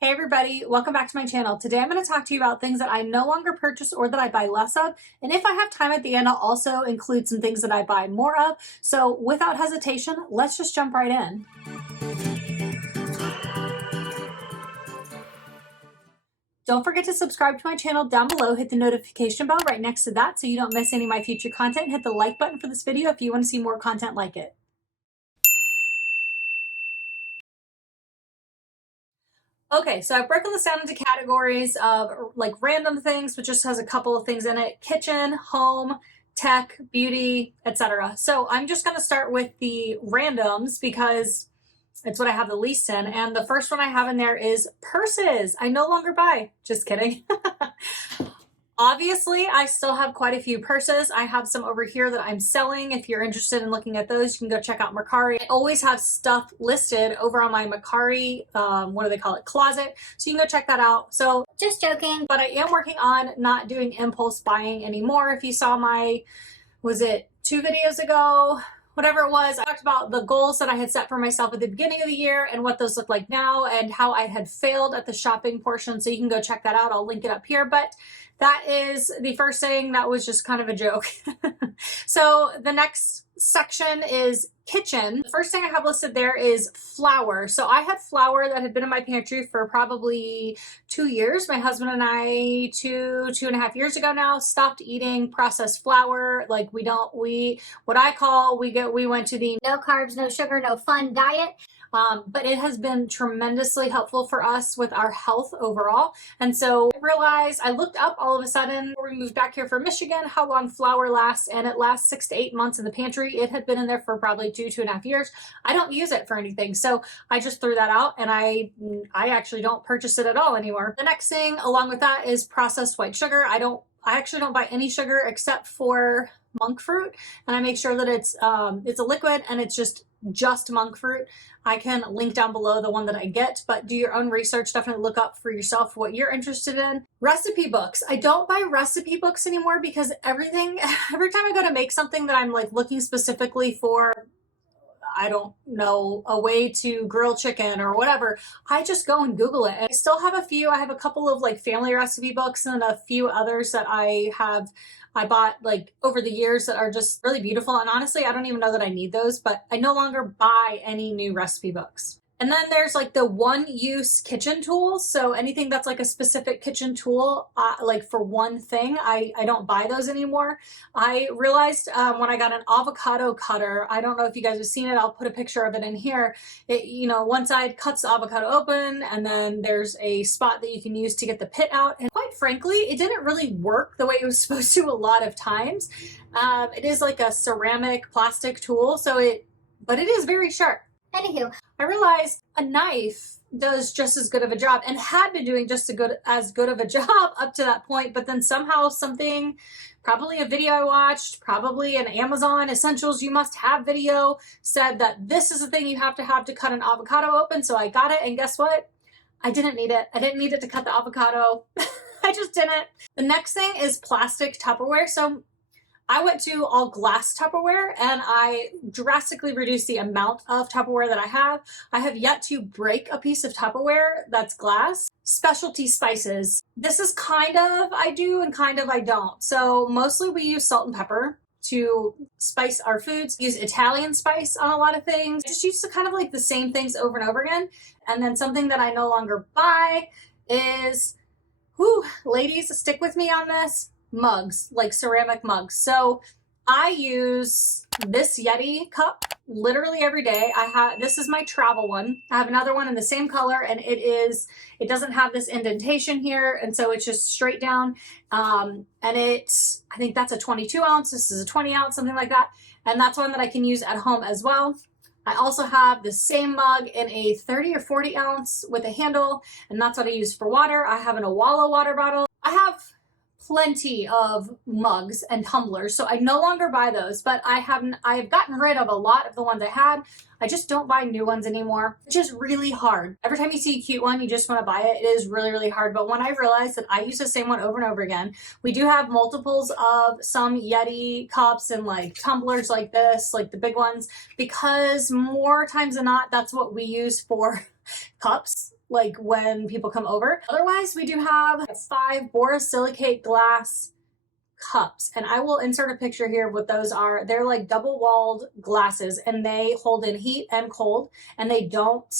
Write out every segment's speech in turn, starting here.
Hey everybody, welcome back to my channel. Today I'm going to talk to you about things that I no longer purchase or that I buy less of. And if I have time at the end, I'll also include some things that I buy more of. So without hesitation, let's just jump right in. Don't forget to subscribe to my channel down below. Hit the notification bell right next to that so you don't miss any of my future content. Hit the like button for this video if you want to see more content like it. Okay, so I've broken this down into categories of like random things, which just has a couple of things in it: kitchen, home, tech, beauty, etc. So I'm just going to start with the randoms because it's what I have the least in. And the first one I have in there is purses. I no longer buy. Just kidding. Obviously, I still have quite a few purses. I have some over here that I'm selling. If you're interested in looking at those, you can go check out Mercari. I always have stuff listed over on my Mercari, what do they call it, closet. So you can go check that out. So just joking, but I am working on not doing impulse buying anymore. If you saw my, was it 2 videos ago? Whatever it was, I talked about the goals that I had set for myself at the beginning of the year and what those look like now and how I had failed at the shopping portion. So you can go check that out. I'll link it up here. But that is the first thing. That was just kind of a joke. So the next section is kitchen. The first thing I have listed there is flour. So I had flour that had been in my pantry for probably 2 years. My husband and I, two and a half years ago now, stopped eating processed flour. Like we went to the no carbs, no sugar, no fun diet. But it has been tremendously helpful for us with our health overall. And so I realized, I looked up all of a sudden when we moved back here from Michigan, how long flour lasts, and it lasts 6 to 8 months in the pantry. It had been in there for probably 2.5 years. I don't use it for anything. So I just threw that out and I actually don't purchase it at all anymore. The next thing along with that is processed white sugar. I actually don't buy any sugar except for monk fruit, and I make sure that it's a liquid and it's just monk fruit. I can link down below the one that I get, but do your own research. Definitely look up for yourself what you're interested in. Recipe books. I don't buy recipe books anymore because every time I go to make something that I'm like looking specifically for, I don't know, a way to grill chicken or whatever, I just go and Google it. And I still have I have a couple of like family recipe books and a few others that I bought like over the years that are just really beautiful. And honestly, I don't even know that I need those, but I no longer buy any new recipe books. And then there's like the one-use kitchen tools. So anything that's like a specific kitchen tool, like for one thing, I don't buy those anymore. I realized when I got an avocado cutter, I don't know if you guys have seen it, I'll put a picture of it in here. One side cuts the avocado open and then there's a spot that you can use to get the pit out. And quite frankly, it didn't really work the way it was supposed to a lot of times. It is like a ceramic plastic tool, but it is very sharp. Anywho, I realized a knife does just as good of a job and had been doing just as good of a job up to that point, but then somehow something, probably a video I watched, probably an Amazon Essentials You Must Have video, said that this is the thing you have to cut an avocado open. So I got it, and guess what? I didn't need it. I didn't need it to cut the avocado. I just didn't. The next thing is plastic Tupperware. So I went to all glass Tupperware and I drastically reduced the amount of Tupperware that I have. I have yet to break a piece of Tupperware that's glass. Specialty spices. This is kind of I do and kind of I don't. So mostly we use salt and pepper to spice our foods. Use Italian spice on a lot of things. Just use kind of like the same things over and over again. And then something that I no longer buy is, ladies, stick with me on this, mugs, like ceramic mugs. So I use this Yeti cup literally every day. This is my travel one. I have another one in the same color, and it doesn't have this indentation here, and so it's just straight down. And I think that's a 22 ounce. This is a 20 ounce, something like that. And that's one that I can use at home as well. I also have the same mug in a 30 or 40 ounce with a handle, and that's what I use for water. I have an Awala water bottle. I have plenty of mugs and tumblers, so I no longer buy those, but I have gotten rid of a lot of the ones I had. I just don't buy new ones anymore, which is really hard. Every time you see a cute one, you just want to buy it. It is really, really hard. But when I realized that I use the same one over and over again, we do have multiples of some Yeti cups and like tumblers like this, like the big ones, because more times than not, that's what we use for cups. like when people come over. Otherwise, we do have 5 borosilicate glass cups, and I will insert a picture here of what those are. They're like double walled glasses, and they hold in heat and cold, and they don't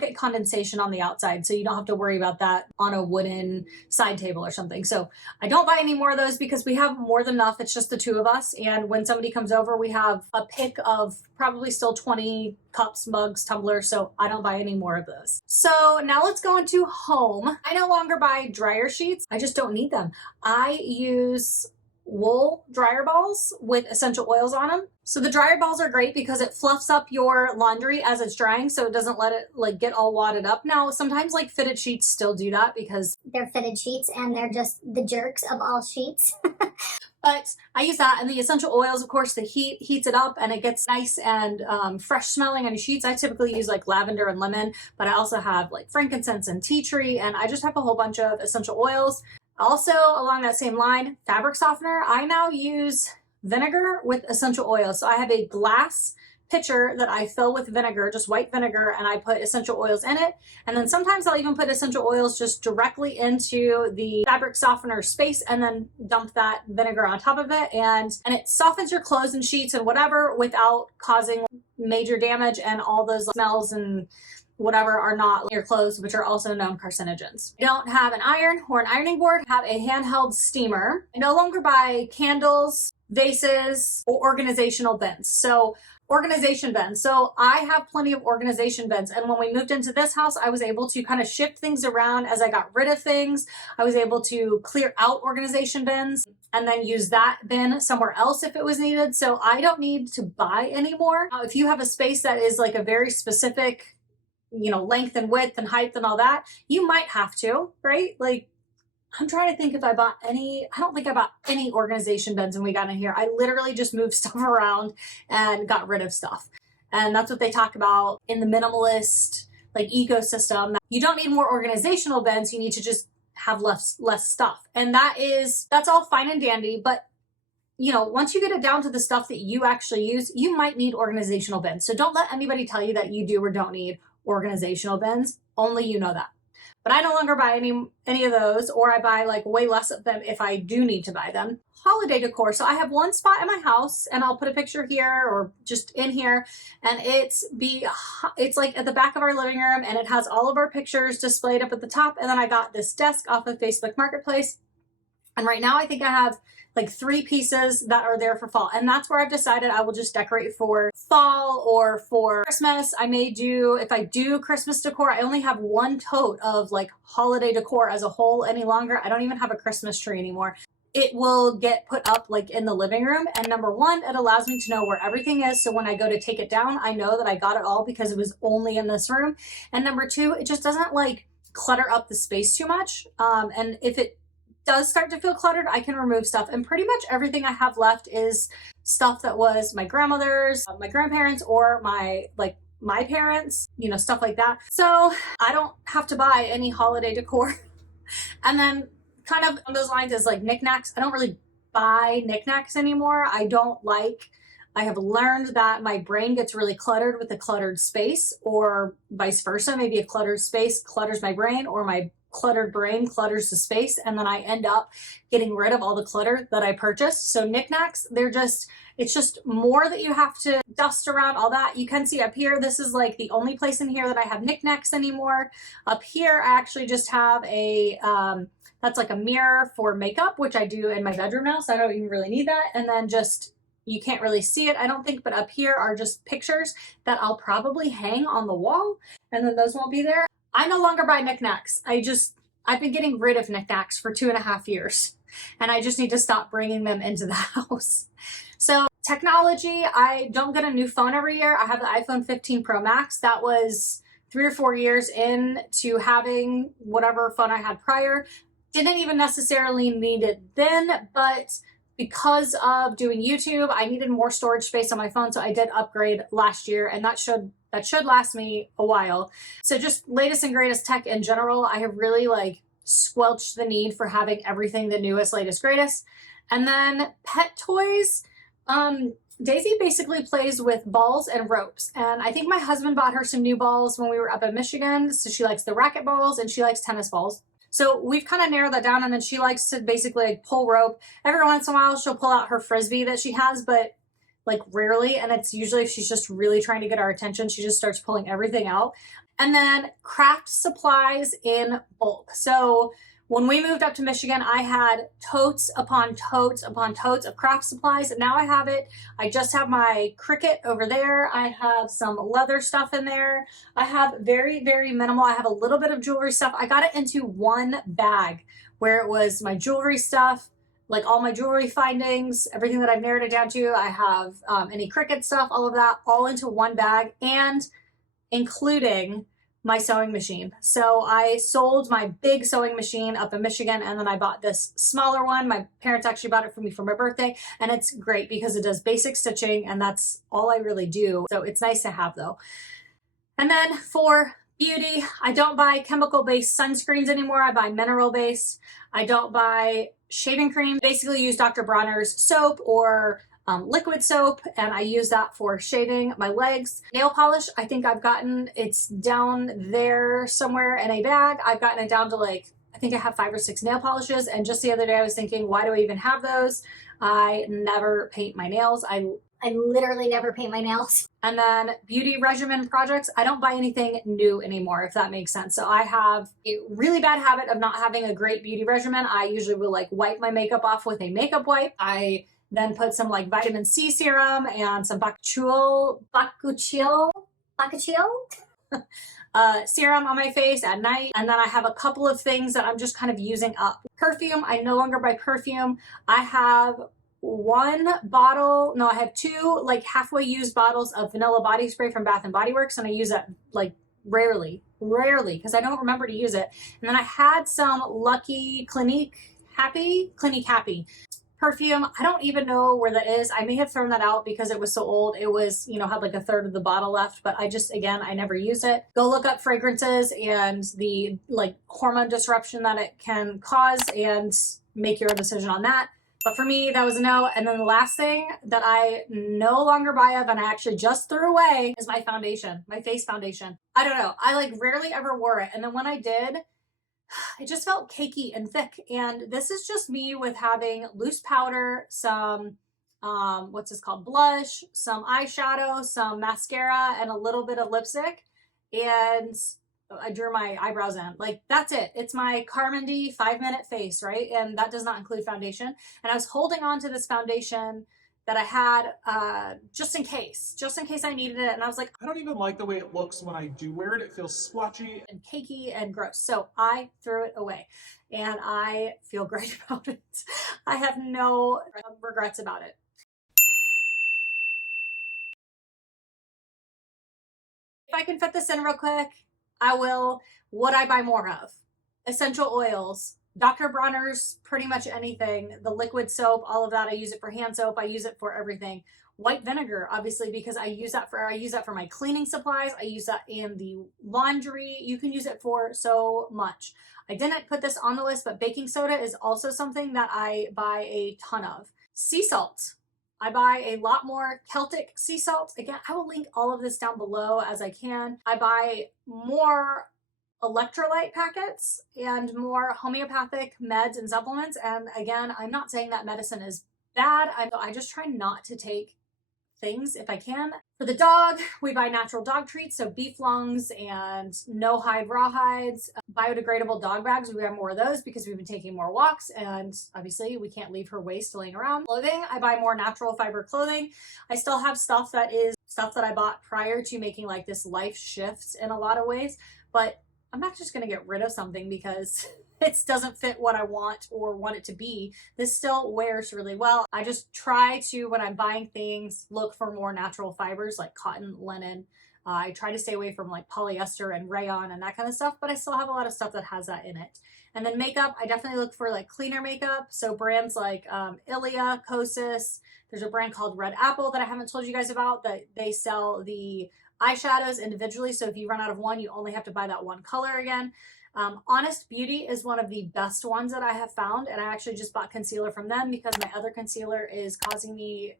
get condensation on the outside, so you don't have to worry about that on a wooden side table or something. So I don't buy any more of those because we have more than enough. It's just the 2 of us, and when somebody comes over, we have a pick of probably still 20 cups, mugs, tumblers, so I don't buy any more of those. So now let's go into home. I no longer buy dryer sheets. I just don't need them. I use wool dryer balls with essential oils on them. So the dryer balls are great because it fluffs up your laundry as it's drying, so it doesn't let it like get all wadded up. Now, sometimes like fitted sheets still do that because they're fitted sheets and they're just the jerks of all sheets. But I use that, and the essential oils, of course, the heat heats it up and it gets nice and fresh smelling on your sheets. I typically use like lavender and lemon, but I also have like frankincense and tea tree, and I just have a whole bunch of essential oils. Also, along that same line, fabric softener. I now use vinegar with essential oils. So I have a glass pitcher that I fill with vinegar, just white vinegar, and I put essential oils in it. And then sometimes I'll even put essential oils just directly into the fabric softener space and then dump that vinegar on top of it. And it softens your clothes and sheets and whatever without causing major damage, and all those smells and whatever are not your clothes, which are also known carcinogens. I don't have an iron or an ironing board. I have a handheld steamer. I no longer buy candles, vases, or organizational bins. So organization bins. So I have plenty of organization bins. And when we moved into this house, I was able to kind of shift things around as I got rid of things. I was able to clear out organization bins and then use that bin somewhere else if it was needed. So I don't need to buy anymore. Now, if you have a space that is like a very specific, length and width and height and all that, you might have to, right? Like, I'm trying to think if I bought any. I don't think I bought any organization bins when we got in here. I literally just moved stuff around and got rid of stuff. And that's what they talk about in the minimalist like ecosystem. You don't need more organizational bins. You need to just have less stuff. And that's all fine and dandy, but once you get it down to the stuff that you actually use, you might need organizational bins. So don't let anybody tell you that you do or don't need organizational bins. Only you know that. But I no longer buy any of those, or I buy like way less of them if I do need to buy them. Holiday decor. So I have one spot in my house, and I'll put a picture here or just in here, and it's like at the back of our living room, and it has all of our pictures displayed up at the top. And then I got this desk off of Facebook Marketplace. And right now I think I have like 3 pieces that are there for fall. And that's where I've decided I will just decorate for fall or for Christmas. I may do, if I do Christmas decor, I only have 1 tote of like holiday decor as a whole any longer. I don't even have a Christmas tree anymore. It will get put up like in the living room. And number 1, it allows me to know where everything is. So when I go to take it down, I know that I got it all because it was only in this room. And number 2, it just doesn't like clutter up the space too much. And if it does start to feel cluttered, I can remove stuff. And pretty much everything I have left is stuff that was my grandmother's, my grandparents, or my parents, stuff like that. So I don't have to buy any holiday decor. And then kind of on those lines is like knickknacks. I don't really buy knickknacks anymore. I have learned that my brain gets really cluttered with a cluttered space, or vice versa. Maybe a cluttered space clutters my brain, or my cluttered brain clutters the space, and then I end up getting rid of all the clutter that I purchased. So knickknacks, it's just more that you have to dust around, all that. You can see up here, this is like the only place in here that I have knickknacks anymore. Up here, I actually just have that's like a mirror for makeup, which I do in my bedroom now, so I don't even really need that. And then you can't really see it, I don't think, but up here are just pictures that I'll probably hang on the wall, and then those won't be there. I no longer buy knickknacks. I've been getting rid of knickknacks for 2.5 years, and I just need to stop bringing them into the house. So technology, I don't get a new phone every year. I have the iPhone 15 Pro Max. That was 3 or 4 years into having whatever phone I had prior. Didn't even necessarily need it then, but because of doing YouTube, I needed more storage space on my phone, so I did upgrade last year, and that should last me a while. So just latest and greatest tech in general, I have really like squelched the need for having everything the newest, latest, greatest. And then pet toys, Daisy basically plays with balls and ropes, and I think my husband bought her some new balls when we were up in Michigan, so she likes the racket balls and she likes tennis balls. So we've kind of narrowed that down, and then she likes to basically like pull rope. Every once in a while she'll pull out her frisbee that she has, but like rarely, and it's usually if she's just really trying to get our attention, she just starts pulling everything out. And then craft supplies in bulk. So when we moved up to Michigan, I had totes upon totes upon totes of craft supplies. And now I have it. I just have my Cricut over there. I have some leather stuff in there. I have very, very minimal. I have a little bit of jewelry stuff. I got it into one bag where it was my jewelry stuff, like all my jewelry findings, everything that I've narrowed it down to. I have any Cricut stuff, all of that, all into one bag, and including my sewing machine. So I sold my big sewing machine up in Michigan, and then I bought this smaller one. My parents actually bought it for me for my birthday, and it's great because it does basic stitching, and that's all I really do. So it's nice to have though. And then for beauty, I don't buy chemical-based sunscreens anymore. I buy mineral-based. I don't buy shaving cream. Basically use Dr. Bronner's soap or liquid soap, and I use that for shaving my legs. Nail polish, I think I've gotten, it's down there somewhere in a bag. I've gotten it down to like, I think I have 5 or 6 nail polishes, and just the other day I was thinking, why do I even have those? I never paint my nails. I literally never paint my nails. And then beauty regimen projects, I don't buy anything new anymore, if that makes sense. So I have a really bad habit of not having a great beauty regimen. I usually will like wipe my makeup off with a makeup wipe. I then put some like vitamin C serum and some bakuchiol serum on my face at night. And then I have a couple of things that I'm just kind of using up. Perfume, I no longer buy perfume. I have I have 2 like halfway used bottles of vanilla body spray from Bath and Body Works, and I use it like rarely because I don't remember to use it. And then I had some Lucky Clinique Happy perfume. I don't even know where that is. I may have thrown that out because it was so old. It was, you know, had like a third of the bottle left, but I never use it. Go look up fragrances and the like hormone disruption that it can cause and make your own decision on that. But for me, that was a no. And then the last thing that I no longer buy of, and I actually just threw away, is my foundation, my face foundation. I don't know. I like rarely ever wore it. And then when I did, it just felt cakey and thick. And this is just me with having loose powder, some, what's this called? Blush, some eyeshadow, some mascara, and a little bit of lipstick. And I drew my eyebrows in. Like, that's it. It's my Carmody 5-minute face, right? And that does not include foundation. And I was holding on to this foundation that I had just in case I needed it. And I was like, I don't even like the way it looks when I do wear it. It feels splotchy and cakey and gross. So I threw it away, and I feel great about it. I have no regrets about it. If I can fit this in real quick, I will. What I buy more of? Essential oils. Dr. Bronner's, pretty much anything. The liquid soap, all of that. I use it for hand soap. I use it for everything. White vinegar, obviously, because I use that for my cleaning supplies. I use that in the laundry. You can use it for so much. I didn't put this on the list, but baking soda is also something that I buy a ton of. Sea salt. I buy a lot more Celtic sea salt. Again, I will link all of this down below as I can. I buy more electrolyte packets and more homeopathic meds and supplements. And again, I'm not saying that medicine is bad. I just try not to take things if I can. For the dog, we buy natural dog treats, so beef lungs and no hide rawhides, biodegradable dog bags. We have more of those because we've been taking more walks, and obviously we can't leave her waste laying around. Clothing, I buy more natural fiber clothing. I still have stuff that I bought prior to making like this life shift in a lot of ways, but I'm not just going to get rid of something because it doesn't fit what I want or want it to be. This still wears really well. I just try to, when I'm buying things, look for more natural fibers like cotton, linen. I try to stay away from like polyester and rayon and that kind of stuff, but I still have a lot of stuff that has that in it. And then makeup, I definitely look for like cleaner makeup. So brands like Ilia, Kosas. There's a brand called Red Apple that I haven't told you guys about, that they sell the eyeshadows individually. So if you run out of one, you only have to buy that one color again. Honest Beauty is one of the best ones that I have found, and I actually just bought concealer from them because my other concealer is causing me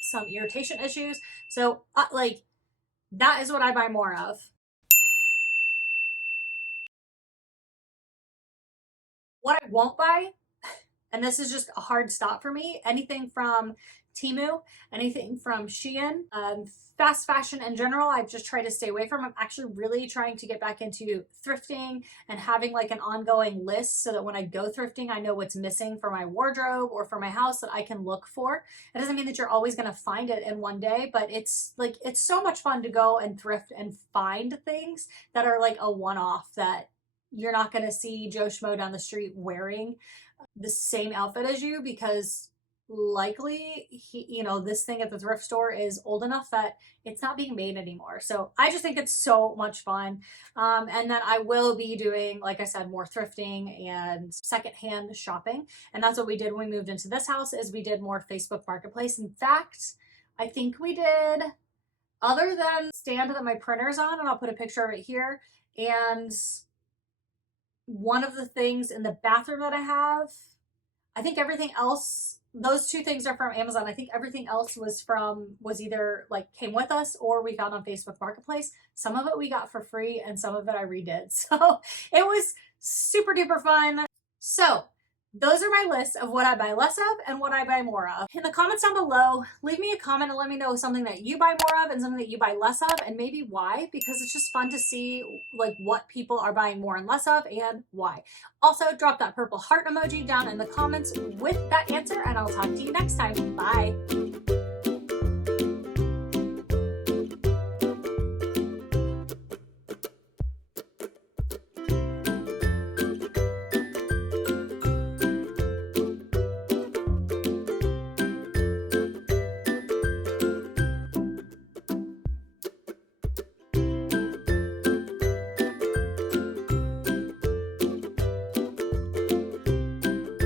some irritation issues. So like that is what I buy more of. What I won't buy, and this is just a hard stop for me, anything from Temu, anything from Shein, fast fashion in general, I've just tried to stay away from. I'm actually really trying to get back into thrifting and having like an ongoing list so that when I go thrifting, I know what's missing for my wardrobe or for my house that I can look for. It doesn't mean that you're always going to find it in one day, but it's like, it's so much fun to go and thrift and find things that are like a one-off that you're not going to see Joe Schmo down the street wearing the same outfit as you, because likely he, you know, this thing at the thrift store is old enough that it's not being made anymore. So I just think it's so much fun. And then I will be doing, like I said, more thrifting and secondhand shopping. And that's what we did when we moved into this house, is we did more Facebook Marketplace. In fact, I think we did, other than stand that my printer's on, and I'll put a picture of it here, and one of the things in the bathroom that I have, I think everything else, those two things are from Amazon. I think everything else was either like came with us or we found on Facebook Marketplace. Some of it we got for free and some of it I redid. So it was super duper fun. So those are my lists of what I buy less of and what I buy more of. In the comments down below, leave me a comment and let me know something that you buy more of and something that you buy less of, and maybe why, because it's just fun to see like what people are buying more and less of and why. Also, drop that purple heart emoji down in the comments with that answer, and I'll talk to you next time. Bye.